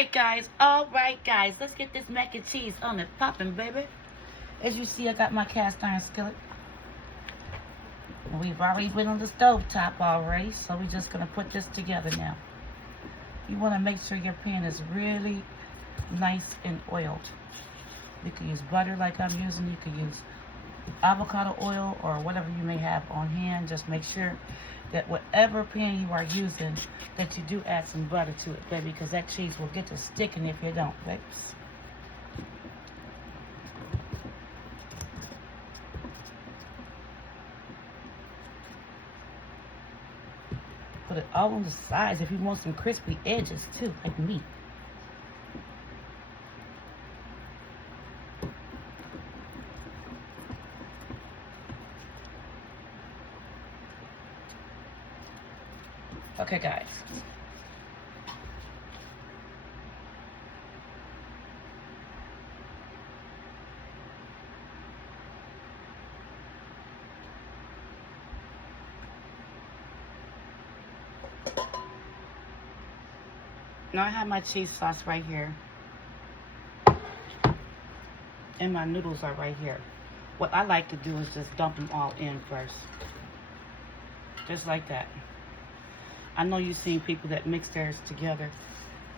All right, guys. Let's get this mac and cheese on and popping, baby. As you see, I got my cast iron skillet. We've already been on the stove top already, so we're just gonna put this together now. You want to make sure your pan is really nice and oiled. You can use butter like I'm using. You can use avocado oil or whatever you may have on hand. Just make sure that whatever pan you are using, that you do add some butter to it, baby, because that cheese will get to sticking if you don't, babes. Put it all on the sides if you want some crispy edges too, like me. Okay, guys. Now I have my cheese sauce right here. And my noodles are right here. What I like to do is just dump them all in first. Just like that. I know you've seen people that mix theirs together.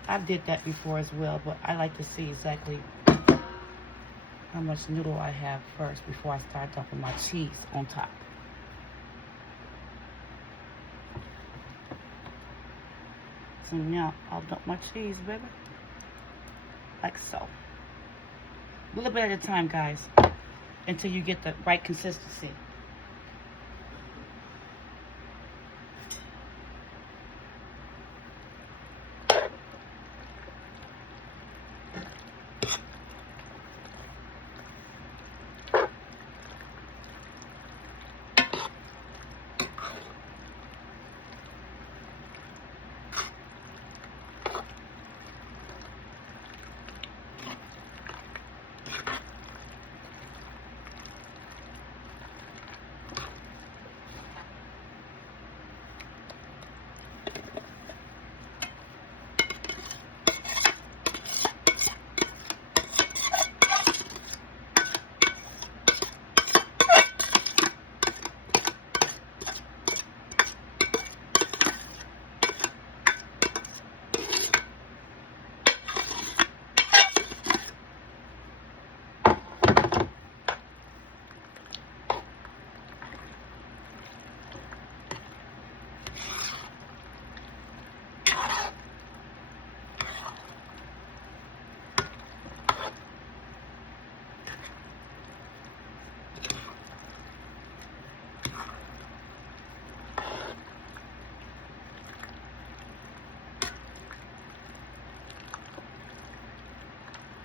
I did that before as well, but I like to see exactly how much noodle I have first before I start dumping my cheese on top. So now I'll dump my cheese, baby. Like so. A little bit at a time, guys, until you get the right consistency.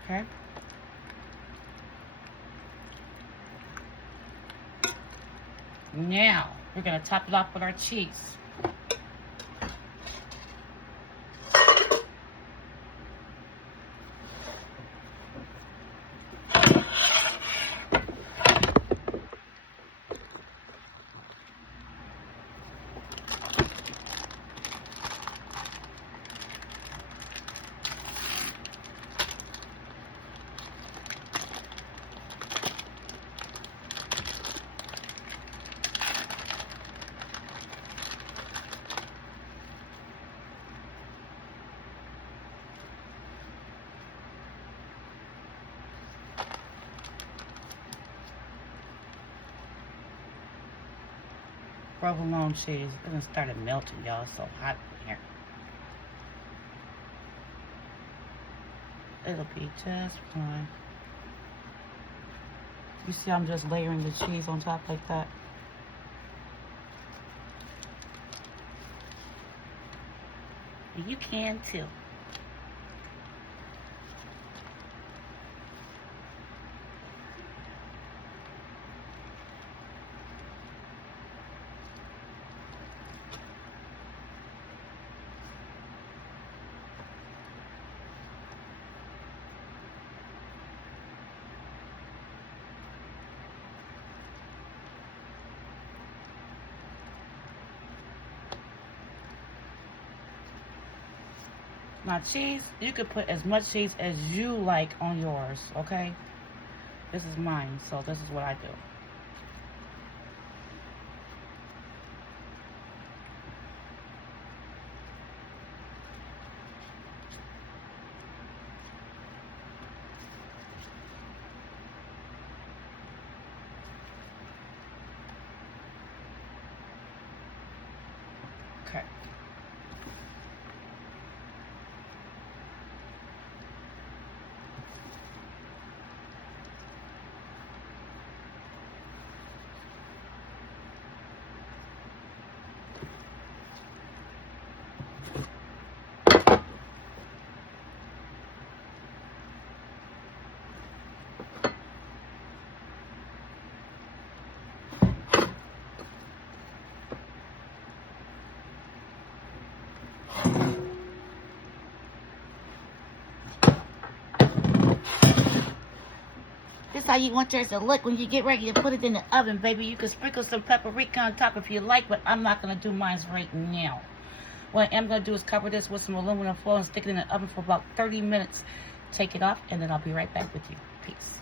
Okay. Now, we're going to top it off with our cheese. Provolone cheese. It's gonna start melting, y'all. It's so hot in here. It'll be just fine. You see, I'm just layering the cheese on top like that. You can too. Now cheese, you could put as much cheese as you like on yours, okay? This is mine, so this is what I do. Okay. This is how you want yours to look when you get ready to put it in the oven, baby. You can sprinkle some paprika on top if you like, but I'm not going to do mine right now. What I'm going to do is cover this with some aluminum foil and stick it in the oven for about 30 minutes. Take it off, and then I'll be right back with you. Peace.